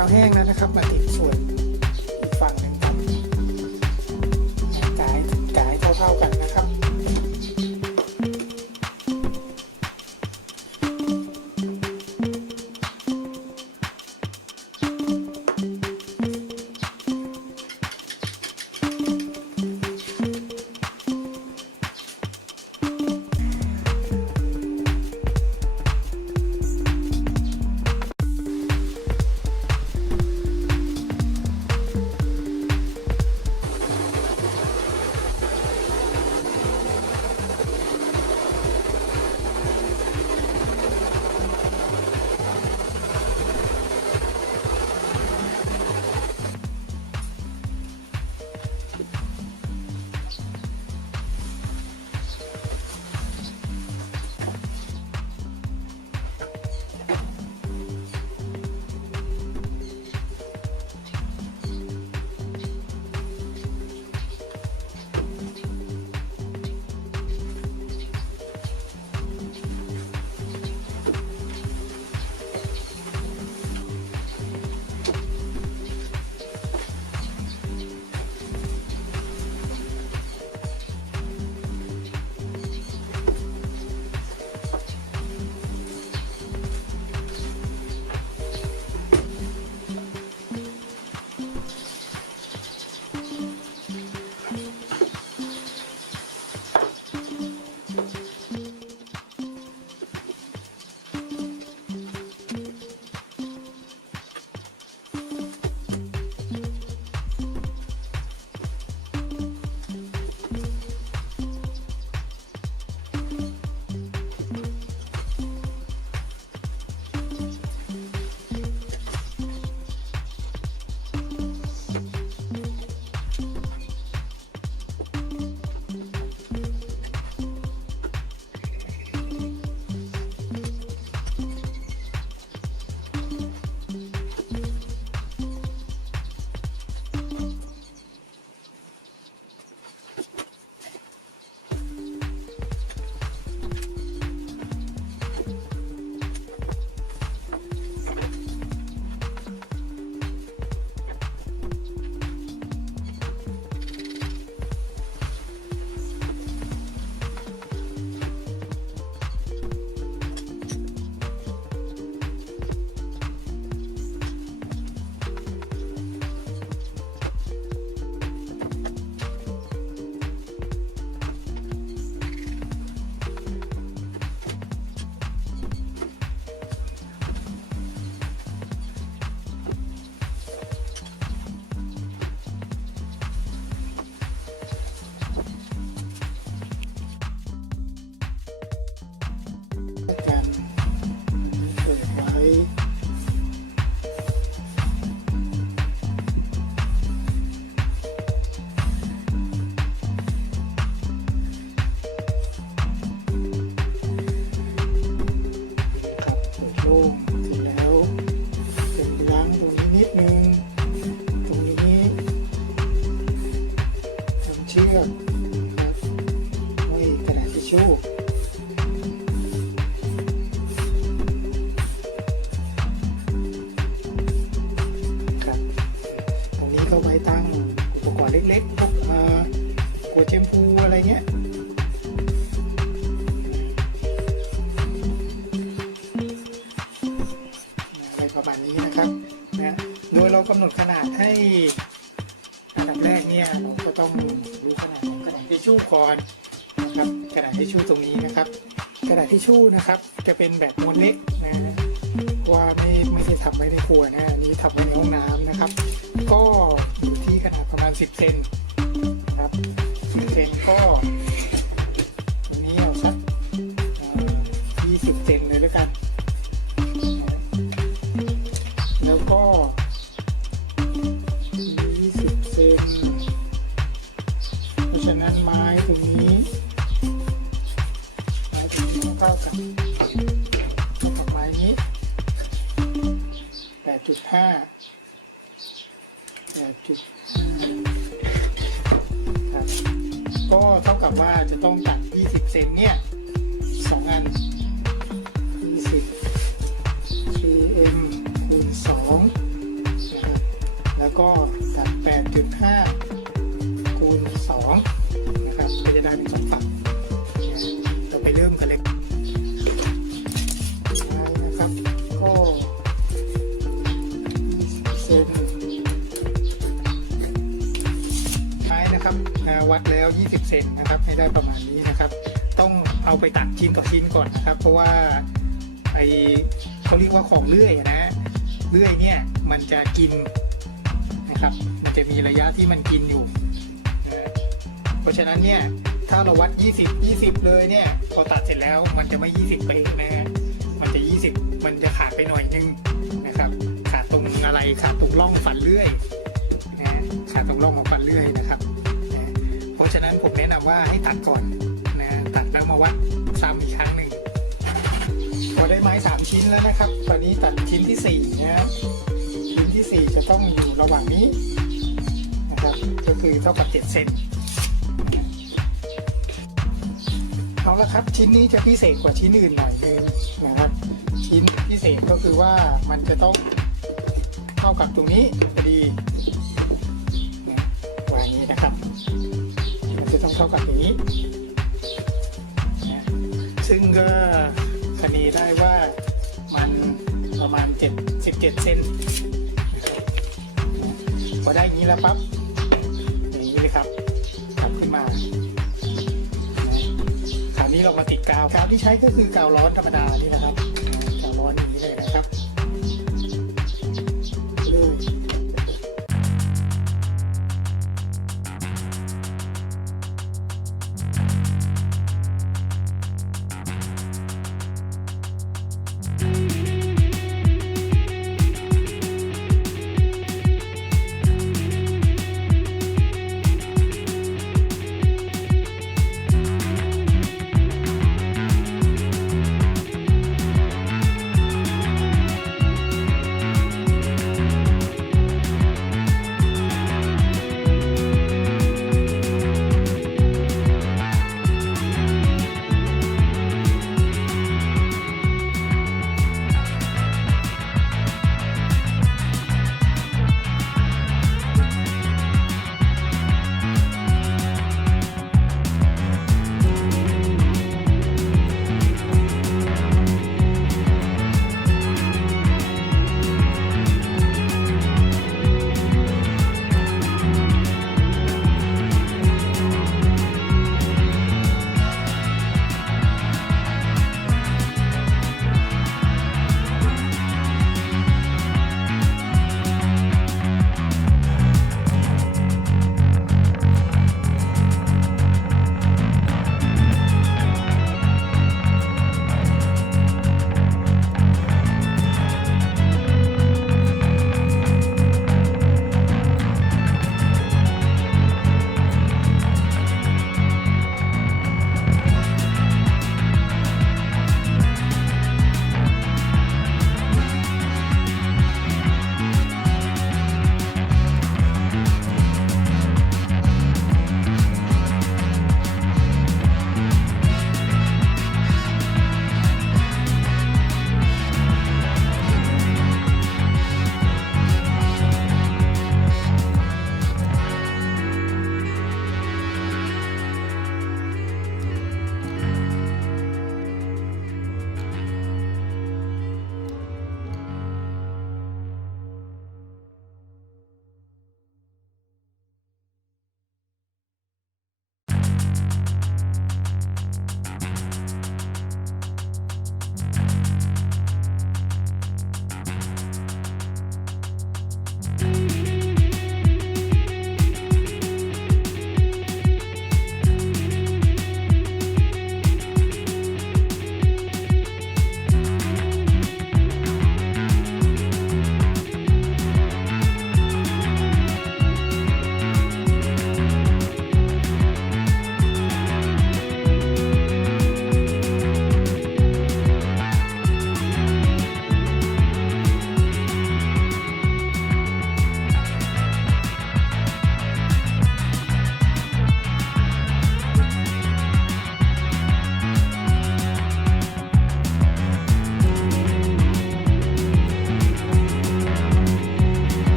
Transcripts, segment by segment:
าวแห้งนะครับมาติดส่วนอีกฝั่งหนึ่งกันกายเท่าๆกันนะครับการเปิดไว้โล่งเสร็จแล้วเสร็จล้างตรงนี้นิดนึงตรงนี้ทำเชือกไว้กระดาษทิชชู่ครับตรงนี้ก็ไว้ตั้งอุปกรณ์เล็กๆพวกขวดแชมพูอะไรเงี้ยประมาณนี้นะครับโดยเรากำหนดขนาดให้อันดับแรกเนี่ยเราก็ต้องรู้ขนาดของกระดาษทิชชู่ก่อนนะครับกระดาษทิชชู่ตรงนี้นะครับกระดาษทิชชู่นะครับจะเป็นแบบม้วนเล็กนะว่าไม่ได้ทำไว้ในครัวนะอันนี้ทำไว้ในห้องน้ำนะครับก็อยู่ที่ขนาดประมาณ10 เซนนะครับ10 เซนก็ตรงนี้เอาสัก20 เซนเลยแล้วกันแล้วก็20 เซนเพราะฉะนั้นไม้ตรงนี้เท่ากับไม้นี้ 8.5 ครับก็เท่ากับว่าจะต้องตัด20 เซนเนี่ย2 อัน20 cm คูณ2 แล้วก็ตัด 8.5 คูณ 2 นะครับก็จะได้เป็น2ฝั่งเราไปเริ่มกันเลยนะครับก็เส้นท้ายนะครับวัดแล้ว20 เซนนะครับให้ได้ประมาณนี้นะครับ ต้องเอาไปตัดชิ้นต่อชิ้นก่อนนะครับเพราะว่าเขาเรียกว่าของเลื่อยนะเลื่อยเนี่ยมันจะกินนะครับมันจะมีระยะที่มันกินอยู่เพราะฉะนั้นเนี่ยถ้าเราวัด20เลยเนี่ยพอตัดเสร็จแล้วมันจะไม่20เป๊ะนะฮะมันจะ20มันจะขาดไปหน่อยนึงนะครับขาดตรงอะไรขาดตรงร่องฟันเลื่อยนะขาดตรงร่องของฟันเลื่อยนะครับเพราะฉะนั้นผมแนะนำว่าให้ตัดก่อนนะตัดแล้วมาวัดซ้ำอีกครั้งหนึ่งพอได้ไม้3ชิ้นแล้วนะครับตอนนี้ตัดชิ้นที่4นะครับชิ้นที่4จะต้องอยู่ระหว่างนี้นะครับก็คือเท่ากับ7 เซนเอาละครับชิ้นนี้จะพิเศษกว่าชิ้นอื่นหน่อยนึงนะครับชิ้นพิเศษก็คือว่ามันจะต้องเท่ากับตรงนี้พอดีวางนี้นะครับมันจะต้องเท่ากับอย่างนี้ซึ่งก็คณีได้ว่ามันประมาณ17 เซนพอได้อย่างนี้แล้วปั๊บอย่างนี้เลยครับทำขึ้นมาคราวนี้เรามาติดกาวที่ใช้ก็คือกาวร้อนธรรมดานี่นะครับกาวร้อนอย่างนี้เลยนะครับเลย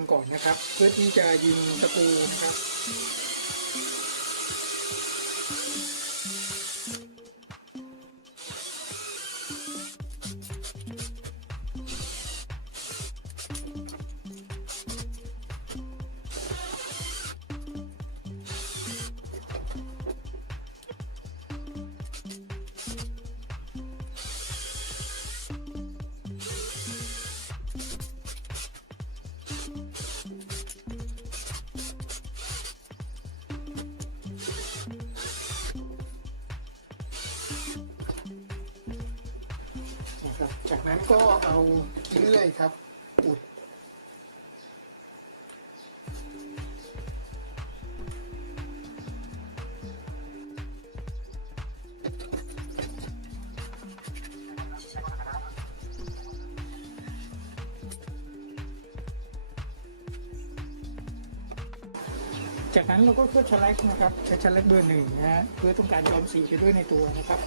ำก่อนนะครับ เพื่อที่จะยิงตะปูนะครับจากนั้นก็เอาเลื่อยครับอุดจากนั้นเราก็เพื่อชแลกนะครับใช้ชแลกเบอร์ 1นะฮะเพื่อต้องการย้อมสีไปด้วยในตัวนะครับ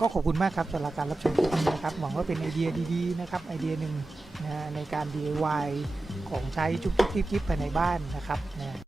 ก็ขอบคุณมากครับสำหรับการรับชมคลิปนี้นะครับหวังว่าเป็นไอเดียดีๆนะครับไอเดียหนึ่งนะในการ DIY ของใช้จุ๊บจิ๊บภายในบ้านนะครับนะ